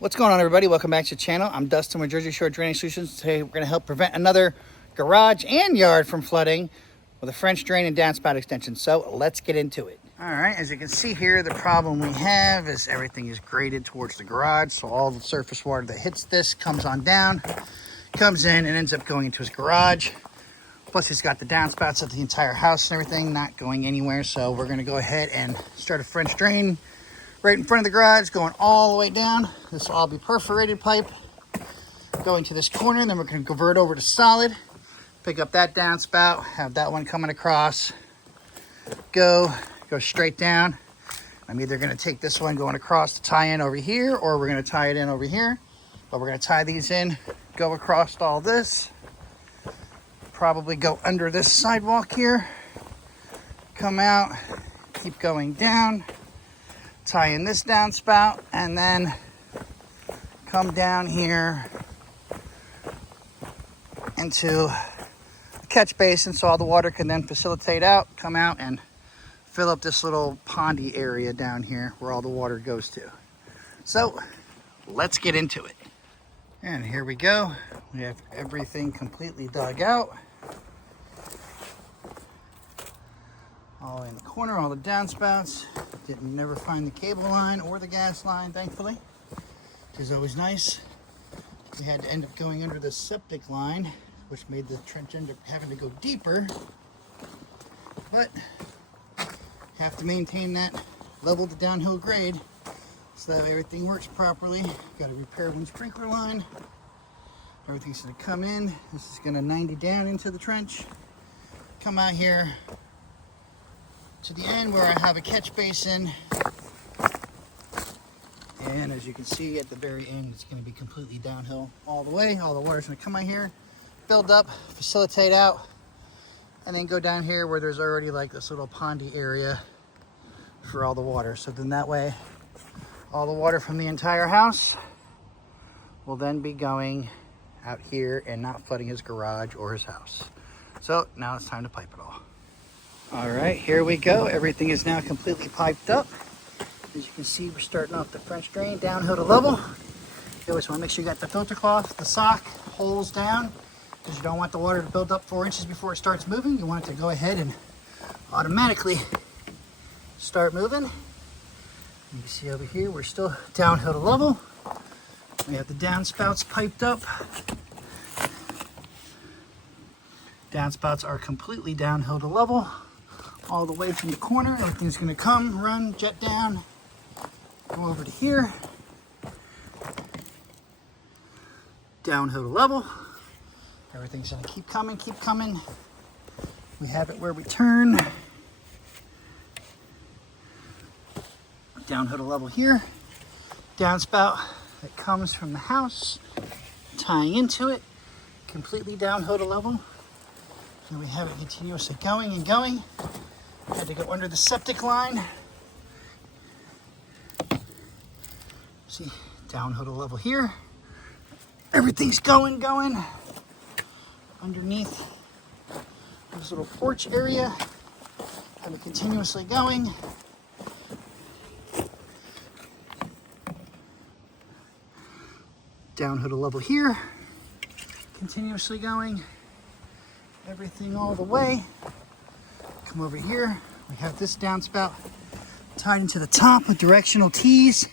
What's going on, everybody? Welcome back to the channel. I'm Dustin with Jersey Shore Drainage Solutions. Today we're going to help prevent another garage and yard from flooding with a French drain and downspout extension. So let's get into it. All right, as you can see here, the problem we have is everything is graded towards the garage. So all the surface water that hits this comes on down, comes in and ends up going into his garage. Plus he's got the downspouts of the entire house and everything not going anywhere. So we're going to go ahead and start a French drain right in front of the garage, going all the way down. This will all be perforated pipe going to this corner, and then we're going to convert over to solid, pick up that downspout, have that one coming across, go straight down. I'm either going to take this one going across to tie in over here, or we're going to tie it in over here. But we're going to tie these in, go across all this, probably go under this sidewalk here, come out, keep going down, tie in this downspout, and then come down here into the catch basin so all the water can then facilitate out, come out and fill up this little pondy area down here where all the water goes to. So let's get into it. And here we go. We have everything completely dug out. All in the corner, all the downspouts. Never find the cable line or the gas line, thankfully, which is always nice. We had to end up going under the septic line, which made the trench end up having to go deeper. But have to maintain that level to downhill grade so that everything works properly. Got to repair one sprinkler line. Everything's going to come in. This is going to 90 down into the trench. Come out here to the end where I have a catch basin, and as you can see at the very end, it's going to be completely downhill all the way. All the water's going to come out here, build up, facilitate out, and then go down here where there's already like this little pondy area for all the water. So then that way all the water from the entire house will then be going out here and not flooding his garage or his house. So now it's time to pipe it all. All right, here we go. Everything is now completely piped up. As you can see, we're starting off the French drain downhill to level. You always want to make sure you got the filter cloth, the sock, holes down, because you don't want the water to build up 4 inches before it starts moving. You want it to go ahead and automatically start moving. You can see over here, we're still downhill to level. We have the downspouts piped up. Downspouts are completely downhill to level. All the way from the corner, everything's going to come, run, jet down, go over to here, downhill to level. Everything's going to keep coming, keep coming. We have it where we turn, downhill to level here. Downspout that comes from the house, tying into it, completely downhill to level. So we have it continuously going and going. Had to go under the septic line. See, downhill to level here. Everything's going. Underneath this little porch area. Have it continuously going. Downhill to level here. Continuously going. Everything all the way. Come over here, we have this downspout tied into the top with directional tees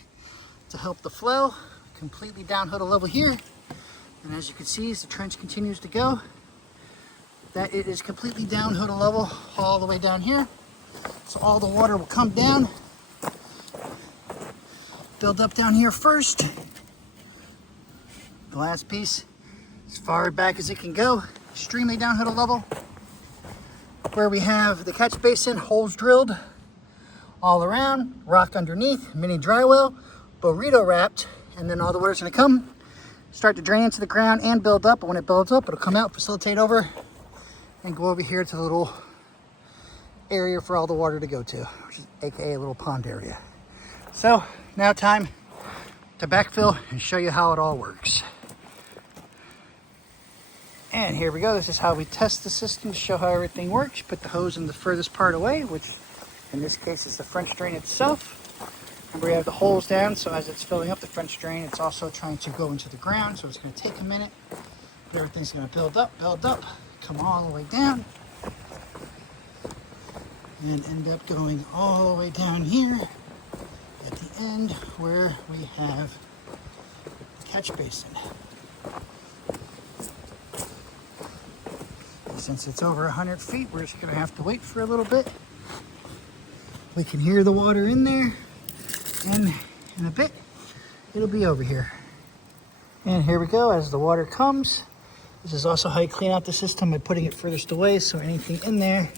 to help the flow. Completely downhill to level here. And as you can see, as the trench continues to go, that it is completely downhill to level all the way down here. So all the water will come down, build up down here first. The last piece, as far back as it can go, extremely downhill to level, where we have the catch basin, holes drilled all around, rock underneath, mini dry well, burrito wrapped, and then all the water's going to come, start to drain into the ground and build up. And when it builds up, it'll come out, facilitate over, and go over here to the little area for all the water to go to, which is aka a little pond area. So now time to backfill and show you how it all works. And here we go. This is how we test the system to show how everything works. You put the hose in the furthest part away, which in this case is the French drain itself. Remember, we have the holes down, so as it's filling up the French drain, it's also trying to go into the ground, so it's going to take a minute. But everything's going to build up, come all the way down, and end up going all the way down here at the end where we have the catch basin. And since it's over 100 feet, we're just going to have to wait for a little bit. We can hear the water in there, and in a bit, it'll be over here. And here we go, as the water comes. This is also how you clean out the system by putting it furthest away, so anything in there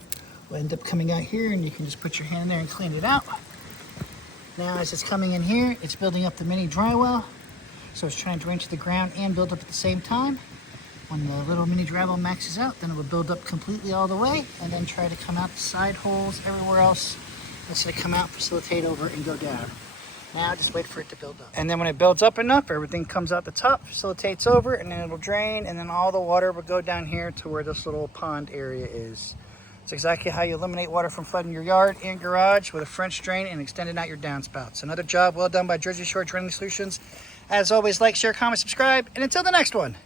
will end up coming out here, and you can just put your hand in there and clean it out. Now, as it's coming in here, it's building up the mini dry well, so it's trying to drain to the ground and build up at the same time. When the little mini dry well maxes out, then it will build up completely all the way, and then try to come out the side holes, everywhere else. It's going to come out, facilitate over, and go down. Now just wait for it to build up. And then when it builds up enough, everything comes out the top, facilitates over, and then it'll drain, and then all the water will go down here to where this little pond area is. It's exactly how you eliminate water from flooding your yard and garage with a French drain and extending out your downspouts. Another job well done by Jersey Shore Draining Solutions. As always, like, share, comment, subscribe, and until the next one.